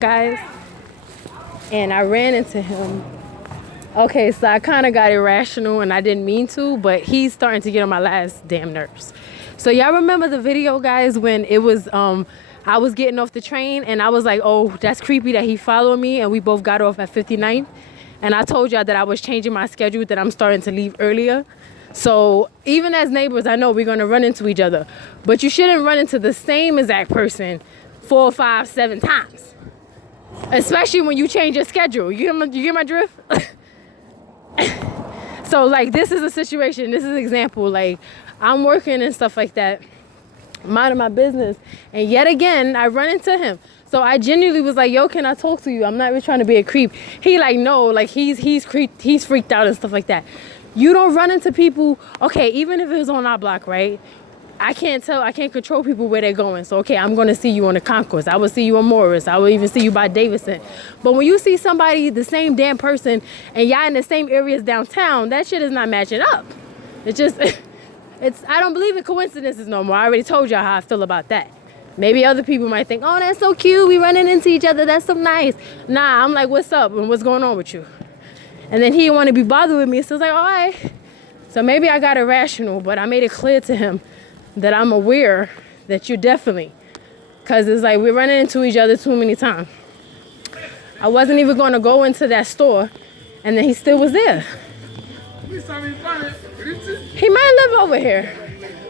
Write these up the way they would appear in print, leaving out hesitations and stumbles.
Guys, and I ran into him. Okay, so I kind of got irrational and I didn't mean to, but he's starting to get on my last damn nerves. So y'all remember the video, guys, when it was I was getting off the train and I was like, oh, that's creepy that he followed me, and we both got off at 59, and I told y'all that I was changing my schedule, that I'm starting to leave earlier. So even as neighbors, I know we're gonna run into each other, but you shouldn't run into the same exact person 4, 5, 7 times. Especially when you change your schedule. You get my drift? So like, this is a situation, this is an example. Like, I'm working and stuff like that, minding my business, and yet again I run into him. So I genuinely was like, yo, can I talk to you? I'm not even trying to be a creep. He like, no, like he's freaked out and stuff like that. You don't run into people, okay, even if it was on our block, right? I can't control people where they're going. So, okay, I'm going to see you on the concourse. I will see you on Morris. I will even see you by Davidson. But when you see somebody, the same damn person, and y'all in the same areas downtown, that shit is not matching up. It's just, I don't believe in coincidences no more. I already told y'all how I feel about that. Maybe other people might think, oh, that's so cute. We running into each other. That's so nice. Nah, I'm like, what's up? And what's going on with you? And then he didn't want to be bothered with me. So I was like, all right. So maybe I got irrational, but I made it clear to him that I'm aware that you're definitely, because it's like we're running into each other too many times. I wasn't even going to go into that store, and then he still was there. He might live over here.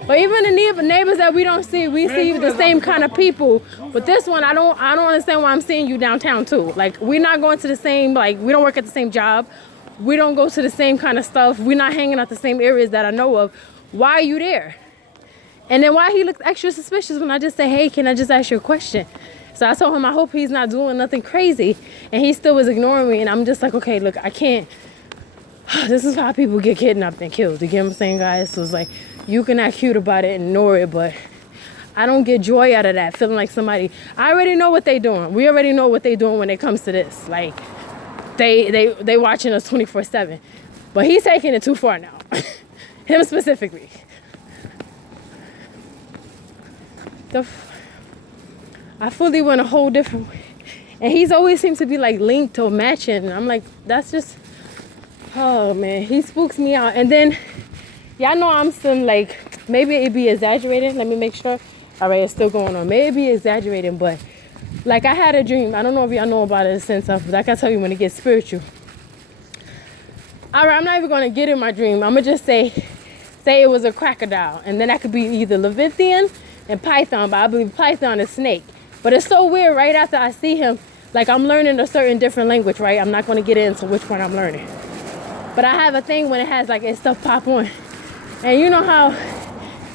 But even the neighbors that we don't see, we see the same kind of people. But this one, I don't understand why I'm seeing you downtown too. Like, we're not going to the same, like, we don't work at the same job. We don't go to the same kind of stuff. We're not hanging out the same areas that I know of. Why are you there? And then why he looked extra suspicious when I just said, hey, can I just ask you a question? So I told him I hope he's not doing nothing crazy. And he still was ignoring me. And I'm just like, okay, look, I can't. This is how people get kidnapped and killed. You get what I'm saying, guys? So it's like, you can act cute about it and ignore it, but I don't get joy out of that, feeling like somebody. I already know what they're doing. We already know what they're doing when it comes to this. Like, they watching us 24/7. But he's taking it too far now. Him specifically. I fully went a whole different way. And he's always seems to be like linked or matching. And I'm like, that's just, oh man, he spooks me out. And then, y'all know I'm some like, maybe it be exaggerating. Let me make sure. All right, it's still going on. Maybe it be exaggerating, but like I had a dream. I don't know if y'all know about it in the sense of, like I tell you when it gets spiritual. All right, I'm not even going to get in my dream. I'm going to just say it was a crocodile. And then that could be either Leviathan and Python, but I believe Python is snake. But it's so weird, right after I see him, like I'm learning a certain different language, right? I'm not going to get into which one I'm learning. But I have a thing when it has like it stuff pop on. And you know how,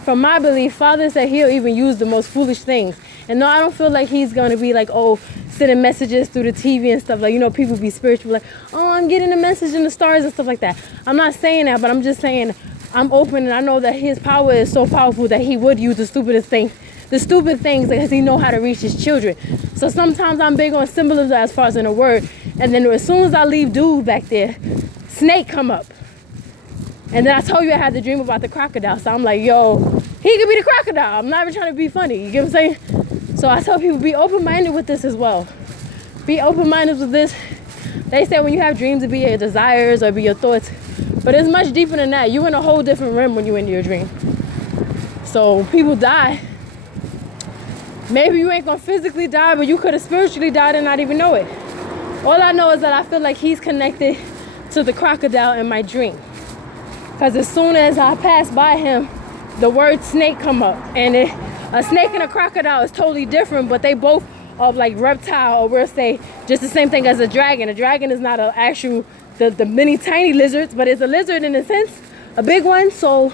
from my belief, Father said he'll even use the most foolish things. And no, I don't feel like he's going to be like, oh, sending messages through the TV and stuff. Like, you know, people be spiritual, like, oh, I'm getting a message in the stars and stuff like that. I'm not saying that, but I'm just saying I'm open, and I know that his power is so powerful that he would use the stupid things because he know how to reach his children. So sometimes I'm big on symbolism as far as in a word. And then as soon as I leave dude back there, snake come up. And then I told you I had the dream about the crocodile. So I'm like, yo, he could be the crocodile. I'm not even trying to be funny. You get what I'm saying? So I tell people, be open-minded with this as well. Be open-minded with this. They say when you have dreams, it be your desires or be your thoughts. But it's much deeper than that. You're in a whole different realm when you're in your dream. So people die. Maybe you ain't gonna physically die, but you could have spiritually died and not even know it. All I know is that I feel like he's connected to the crocodile in my dream. Because as soon as I pass by him, the word snake come up. And a snake and a crocodile is totally different, but they both are like reptile, or we'll say just the same thing as a dragon. A dragon is not an actual, the many tiny lizards, but it's a lizard in a sense, a big one. So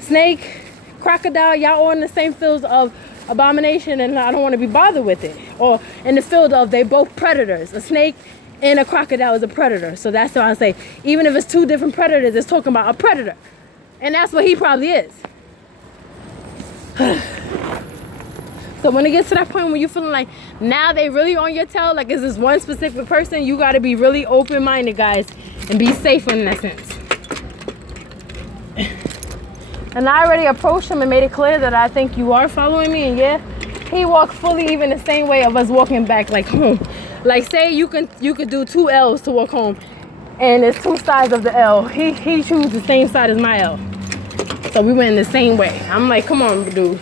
snake, crocodile, y'all all in the same fields of abomination, and I don't want to be bothered with it. Or in the field of they both predators. A snake and a crocodile is a predator. So that's why I say, even if it's two different predators, it's talking about a predator. And that's what he probably is. So when it gets to that point when you're feeling like now they really on your tail, like is this one specific person, you got to be really open-minded, guys, and be safe in that sense. And I already approached him and made it clear that I think you are following me, and yeah, he walked fully even the same way of us walking back like home. Like say you could do 2 L's to walk home, and it's 2 sides of the L. He chose the same side as my L, so we went in the same way. I'm like, come on, dude.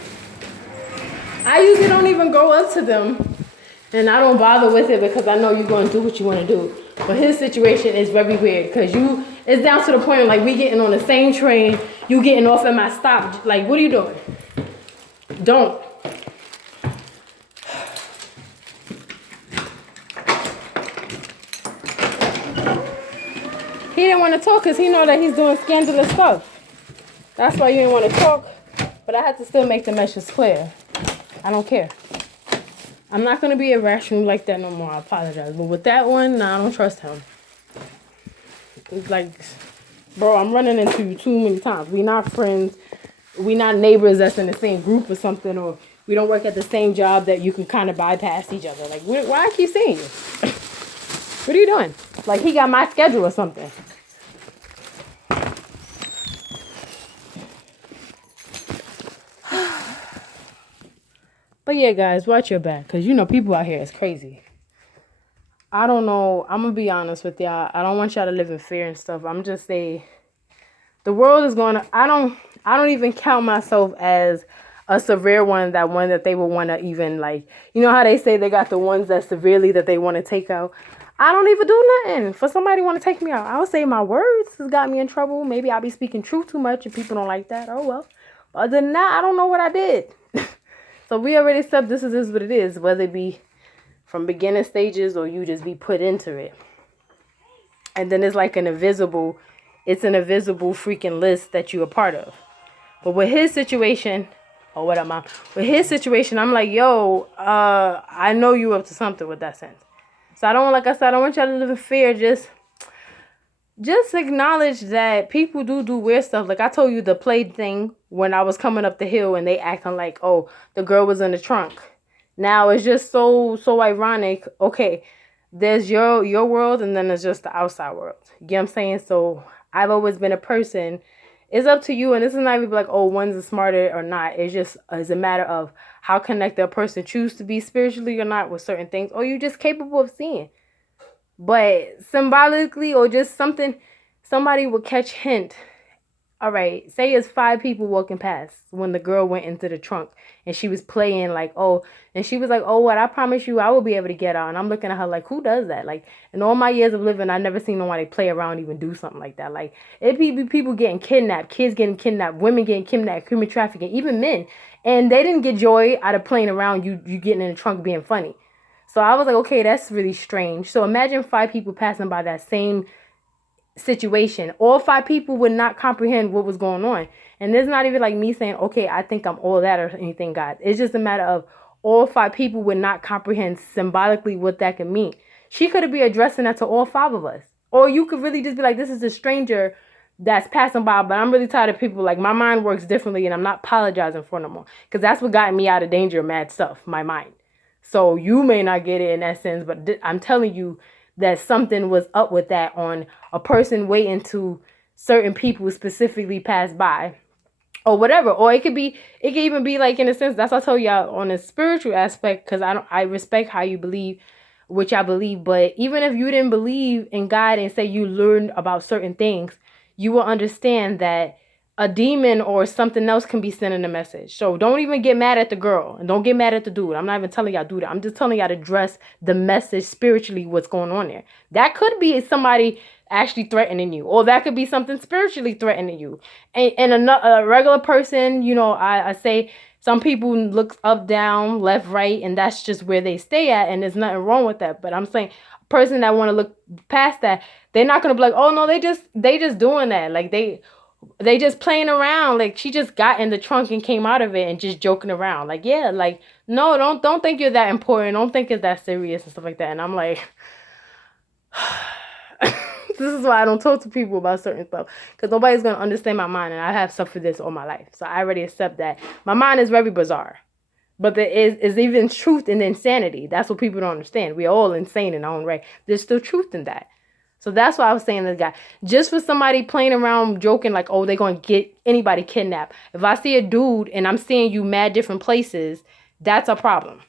I usually don't even go up to them, and I don't bother with it because I know you're going to do what you want to do. But his situation is very weird because it's down to the point of like we getting on the same train, you getting off at my stop. Like, what are you doing? Don't. He didn't want to talk because he know that he's doing scandalous stuff. That's why you didn't want to talk. But I had to still make the message clear. I don't care. I'm not going to be irrational like that no more. I apologize. But with that one, nah, I don't trust him. It's like, bro, I'm running into you too many times. We not friends. We not neighbors that's in the same group or something. Or we don't work at the same job that you can kind of bypass each other. Like, why I keep seeing you? What are you doing? Like he got my schedule or something. But yeah, guys, watch your back. Because, people out here is crazy. I don't know. I'm going to be honest with y'all. I don't want y'all to live in fear and stuff. I'm just saying, the world is going to... I don't even count myself as a severe one that they would want to even, like... You know how they say they got the ones that severely that they want to take out? I don't even do nothing for somebody want to take me out. I would say my words has got me in trouble. Maybe I'll be speaking truth too much and people don't like that. Oh, well. Other than that, I don't know what I did. So we already said this is what it is, whether it be from beginning stages or you just be put into it. And then it's like an invisible freaking list that you're a part of. But with his situation, what up, Mom? With his situation, I'm like, yo, I know you up to something with that sense. So I don't want y'all to live in fear. Just acknowledge that people do weird stuff. Like I told you the play thing when I was coming up the hill and they acting like, oh, the girl was in the trunk. Now it's just so ironic. Okay, there's your world and then there's just the outside world. You get what I'm saying? So I've always been a person. It's up to you, and this is not even like, oh, one's smarter or not. It's a matter of how connected a person choose to be spiritually or not with certain things, or you're just capable of seeing. But symbolically or just somebody would catch hint. All right, say it's 5 people walking past when the girl went into the trunk and she was playing like, oh, and she was like, oh, what? I promise you I will be able to get out. And I'm looking at her like, who does that? Like, in all my years of living, I never seen nobody play around even do something like that. Like, it be people getting kidnapped, kids getting kidnapped, women getting kidnapped, human trafficking, even men. And they didn't get joy out of playing around you getting in the trunk being funny. So I was like, okay, that's really strange. So imagine 5 people passing by that same situation. All 5 people would not comprehend what was going on. And it's not even like me saying, okay, I think I'm all that or anything, God. It's just a matter of all 5 people would not comprehend symbolically what that could mean. She could be addressing that to all 5 of us. Or you could really just be like, this is a stranger that's passing by, but I'm really tired of people. Like, my mind works differently and I'm not apologizing for no more. Because that's what got me out of danger, mad stuff, my mind. So you may not get it in that sense, but I'm telling you that something was up with that on a person waiting to certain people specifically pass by or whatever. Or it could even be like, in a sense, that's what I told y'all on a spiritual aspect, because I respect how you believe, which I believe. But even if you didn't believe in God and say you learned about certain things, you will understand that a demon or something else can be sending a message. So don't even get mad at the girl and don't get mad at the dude. I'm not even telling y'all do that. I'm just telling y'all to address the message spiritually, what's going on there. That could be somebody actually threatening you, or that could be something spiritually threatening you. And a regular person, I say some people look up, down, left, right, and that's just where they stay at, and there's nothing wrong with that. But I'm saying a person that want to look past that, they're not going to be like, oh no, they just doing that. Like they just playing around. Like, she just got in the trunk and came out of it and just joking around. Like, yeah, like, no, don't think you're that important. Don't think it's that serious and stuff like that. And I'm like, this is why I don't talk to people about certain stuff, because nobody's going to understand my mind, and I have suffered this all my life. So I already accept that. My mind is very bizarre. But there is even truth in insanity. That's what people don't understand. We are all insane in our own way. There's still truth in that. So that's why I was saying to this guy, just for somebody playing around, joking like, oh, they're going to get anybody kidnapped. If I see a dude and I'm seeing you mad different places, that's a problem.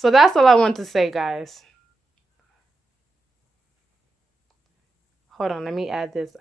So that's all I want to say, guys. Hold on, let me add this.